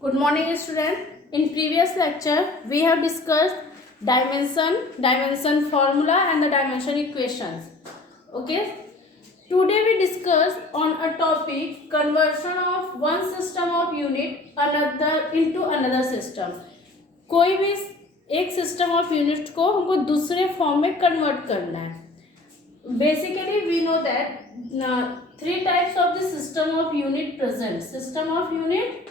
Good morning, student. In previous lecture, we have discussed dimension formula and the dimension equations. Okay. Today we discuss on a topic conversion of one system of unit another into another system. कोई भी एक system of unit को हमको दूसरे form में convert करना है. Basically, we know that three types of the system of unit present. System of unit,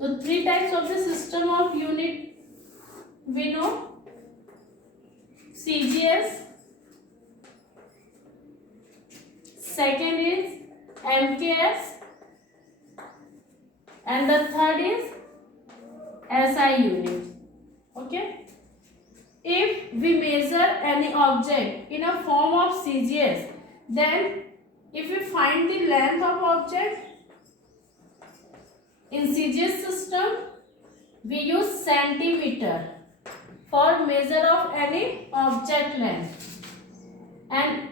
so three types of the system of unit we know: CGS, second is MKS, and the third is SI unit. Okay. If we measure any object in a form of CGS, then if we find the length of object in CGS system, we use centimeter for measure of any object length, and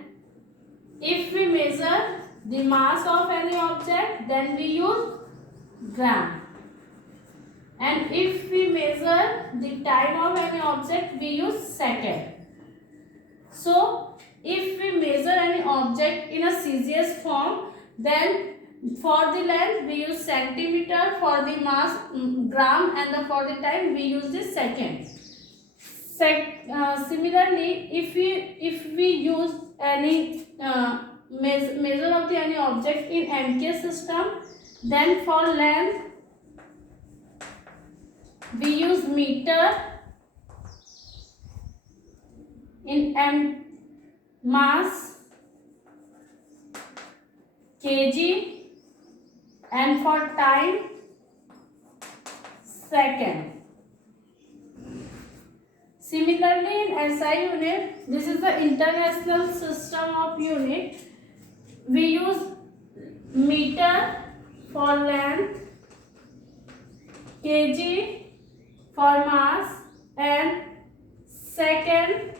if we measure the mass of any object, then we use gram, and if we measure the time of any object, we use second. So if we measure any object in a CGS form, then for the length we use centimeter, for the mass gram, and for the time we use the second. Similarly, if we use any measure of the any object in MK system, then for length we use meter, in mass kg, and for time second. Similarly, in SI unit, this is the international system of unit, we use meter for length, kg for mass, and second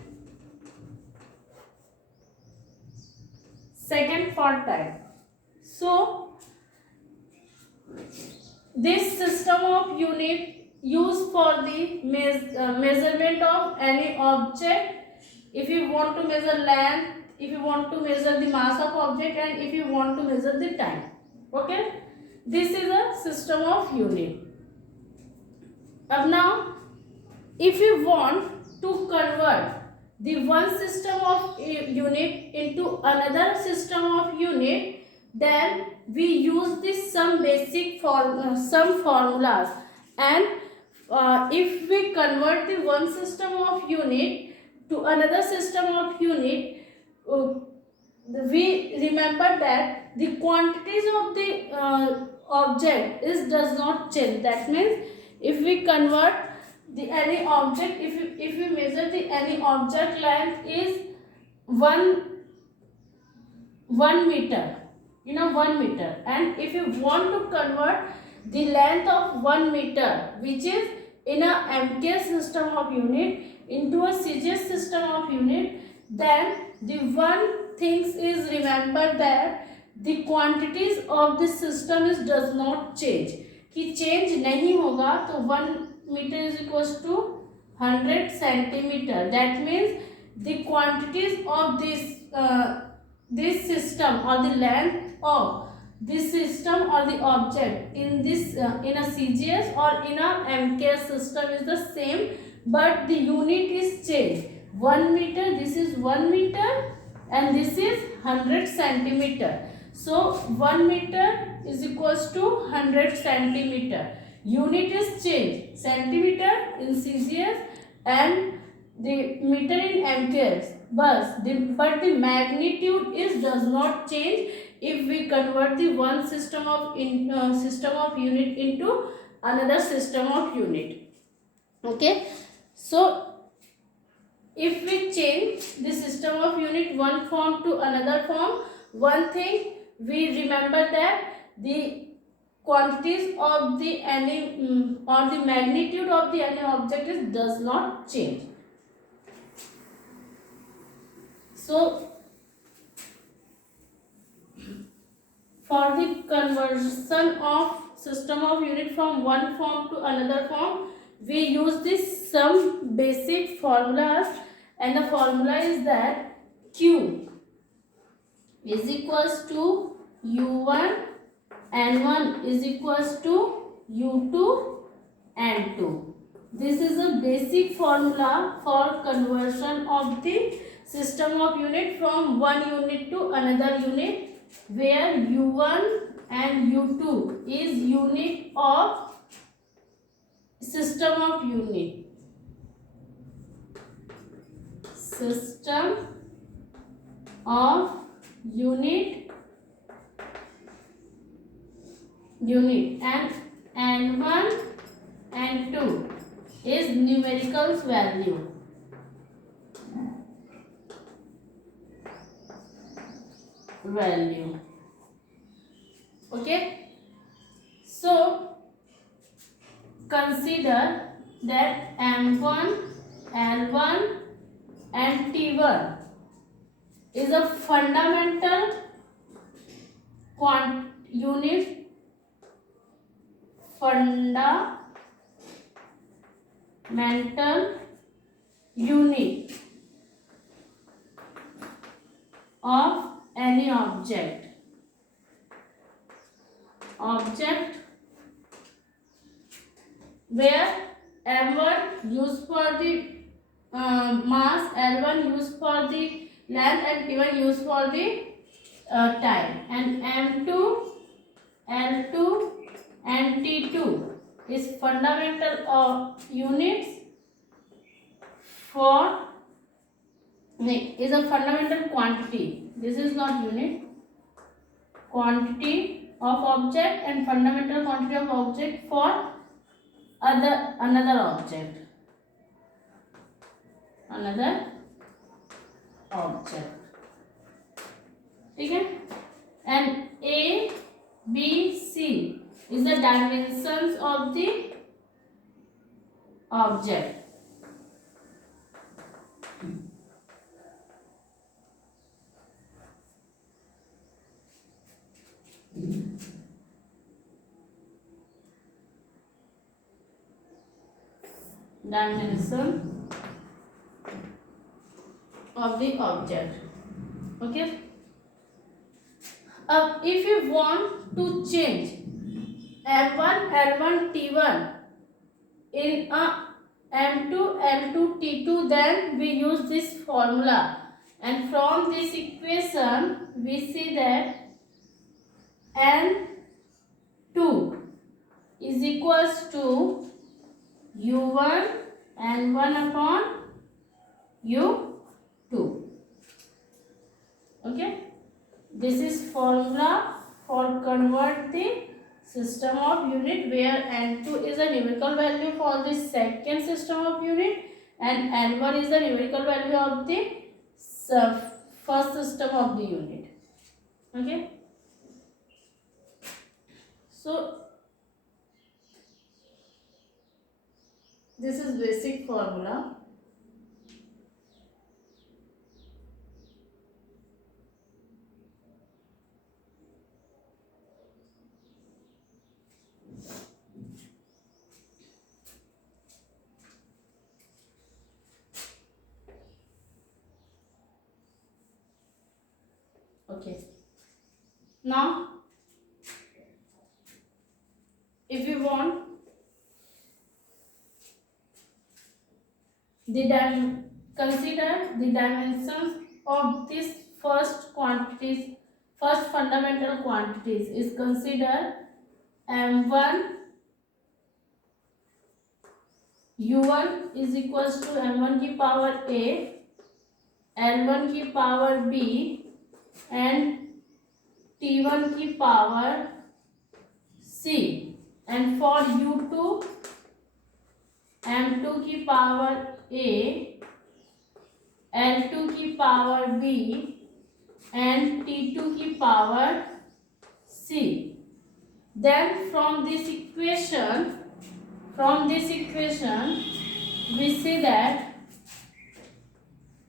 for time. So this system of unit used for the measurement of any object. If you want to measure length, if you want to measure the mass of object, and if you want to measure the time. Okay, this is a system of unit. Now, if you want to convert the one system of unit into another system of unit, then we use this some basic some formulas, and if we convert the one system of unit to another system of unit, we remember that the quantities of the object does not change. That means if we convert the any object, if we measure the any object length is 1 meter, 1 meter, and if you want to convert the length of 1 meter, which is in a MK system of unit, into a CGS system of unit, then the one things is remember that the quantities of the system does not change. कि change नहीं होगा, तो 1 meter is equals to 100 centimeter. That means the quantities of this system, or the length of this system or the object in this in a CGS or in a MK system is the same, but the unit is changed. 1 meter, this is 1 meter, and this is 100 centimeter. So 1 meter is equals to 100 centimeter. Unit is changed, centimeter in CGS and the meter in MKS, but the magnitude does not change if we convert the one system of unit into another system of unit. Okay, so if we change the system of unit one form to another form, one thing we remember that the quantities of the any or the magnitude of the any object does not change. So for the conversion of system of unit from one form to another form, we use this some basic formulas, and the formula is that Q is equals to U1 N1 is equals to U2 N2. This is a basic formula for conversion of the system of unit from one unit to another unit, where U1 and U2 is unit of system of unit. System of unit and N1 and 2 is numerical value. Okay, so consider that M1, L1 and T1 is a fundamental unit, fundamental unit of any object where M1 used for the mass, L1 used for the length, and T1 used for the time, and M2, L2 and T2 is fundamental units for is a fundamental quantity. This is not unit, quantity of object and fundamental quantity of object for another object. Okay, and A, B, C is the dimensions of the object. Dimension of the object. Okay, if you want to change M1, L1, T1 in a M2, L2, T2, then we use this formula, and from this equation we see that N2 is equals to U1 N1 upon U2. Okay, this is formula for convert the system of unit, where N2 is a numerical value for the second system of unit and N1 is the numerical value of the first system of the unit. Okay, so this is basic formula. Okay, now if you want consider the dimensions of this first fundamental quantities is consider M1 U1 is equals to M1 की power A, L1 की power B and T1 की power C, and for U2 M2 की power A, L2 की power B and T2 की power C. Then from this equation we see that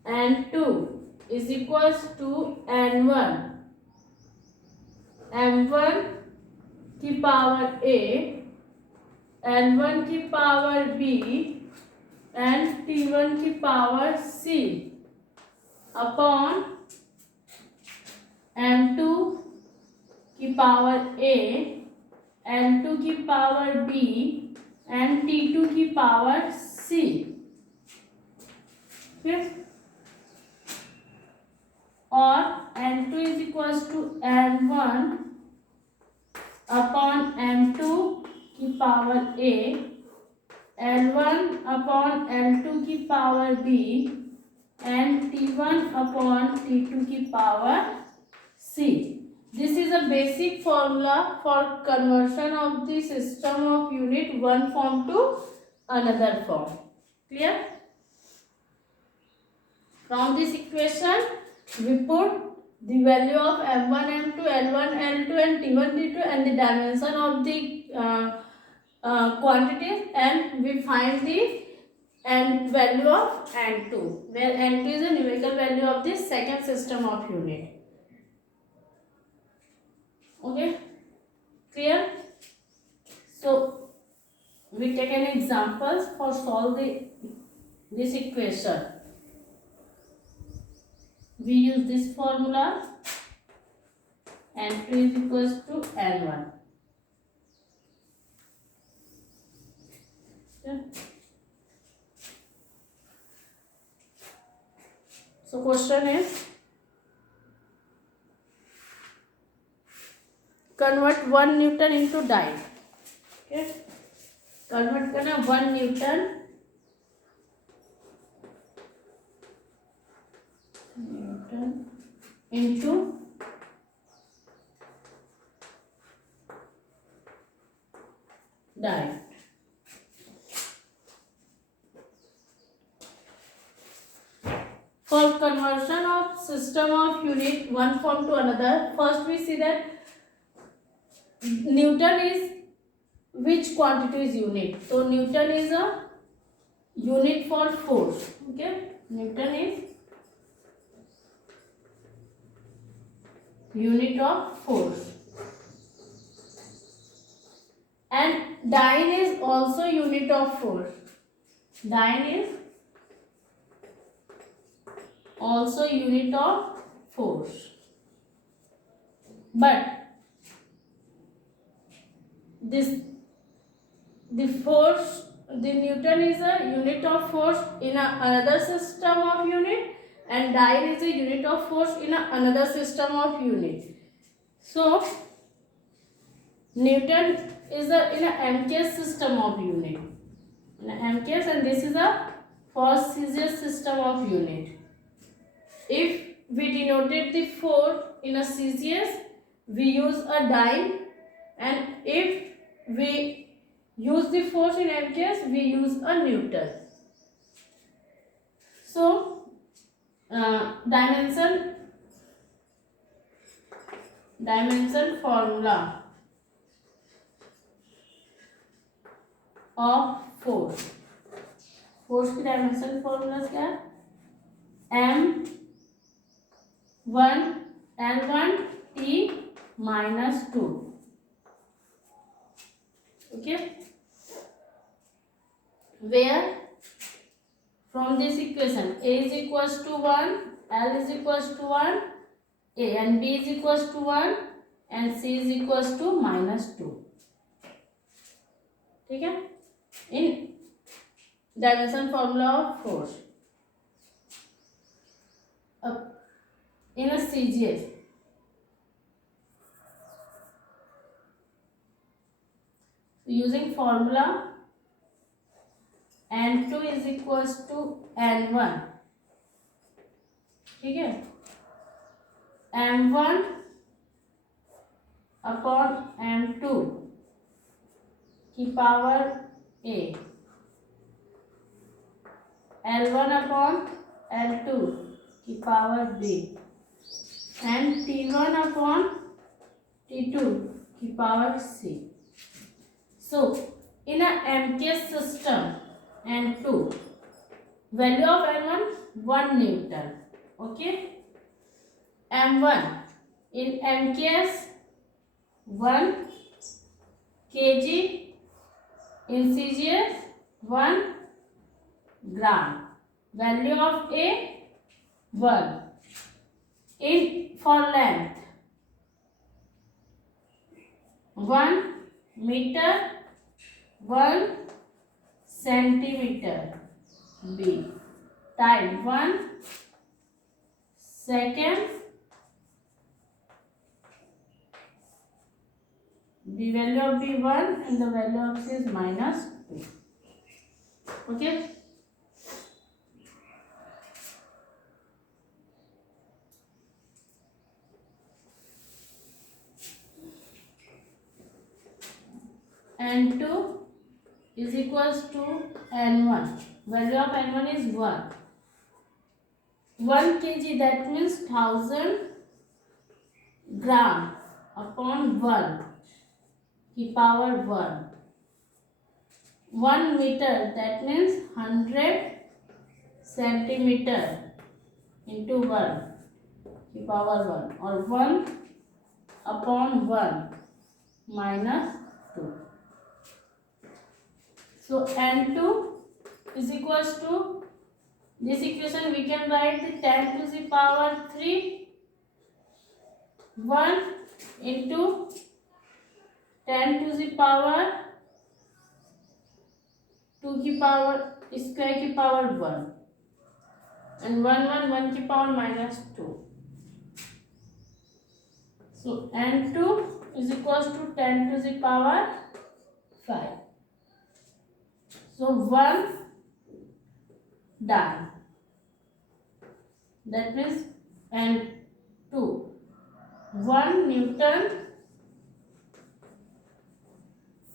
N2 is equals to n1 m1 की power a, n1 की power b and t1 की power c upon m2 की power a, n2 की power b and t2 की power c. और n2 is equals to m1 upon m2 की power a, l1 upon l2 की power b and t1 upon t2 की power c. This is a basic formula for conversion of the system of unit one form to another form. Clear? From this equation we put the value of m1 m2 l1 l2 and t1 t2 and the dimension of the quantities, and we find the value of n2, where n2 is a numerical value of the second system of unit. Okay, clear? So we take an examples for solve this equation. We use this formula, n2 is equals to n1. Yeah. So question is, convert 1 Newton into dyne. Okay, convert करना 1 Newton into dyne. For conversion of system of unit one form to another, first we see that Newton is which quantity is unit. So Newton is a unit for force. Okay, Newton is unit of force, and dyne is also unit of force. Dyne is also unit of force, but the Newton is a unit of force in another system of unit, and dyne is a unit of force in another system of unit. So Newton is in a MKS system of unit, in a MKS, and this is a force CGS system of unit. If we denoted the force in a CGS, we use a dyne, and if we use the force in MKS, we use a Newton. So dimension formula of force की dimension formula क्या है? m1 l1 t minus 2. Okay, where from this equation a is equals to 1, l is equals to 1, a and b is equals to 1 and c is equals to minus 2. ठीक है, in dimension formula of force in a CGS. Using formula n2 is equals to n1. ठीक है, m1 upon m2 की power a, l1 upon l2 की power b and t1 upon t2 की power c. So in a MKS system n2, value of n1 1 Newton. Okay, M1 in MKS 1 kg, in CGS 1 gram. Value of A 1. In for length 1 meter 1 centimeter. B. Time 1 second. The value of B 1 and the value of C is minus 2. Okay. N2 is equals to N1. Value of N1 is 1. 1 kg, that means 1000 gram upon 1 की power 1. 1 meter, that means 100 centimeter into 1 की power 1, or 1 upon 1 minus 2. So N2 is equals to, this equation we can write the 10 to the power 3 1 into 10 to the power 2 की power square की power 1 and 1 की power minus 2. So N2 is equals to 10 to the power 5. So 1 done. That means N2 1 Newton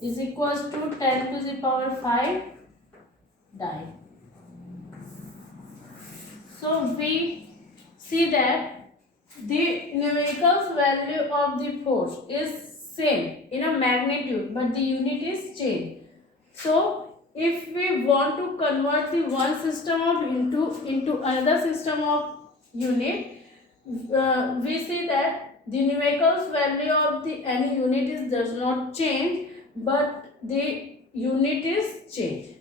is equals to 10 to the power 5 die. So we see that the numerical value of the force is same in a magnitude, but the unit is changed. So if we want to convert the one system of into another system of unit, we see that the numerical value of the any unit is does not change, but the unit is changed.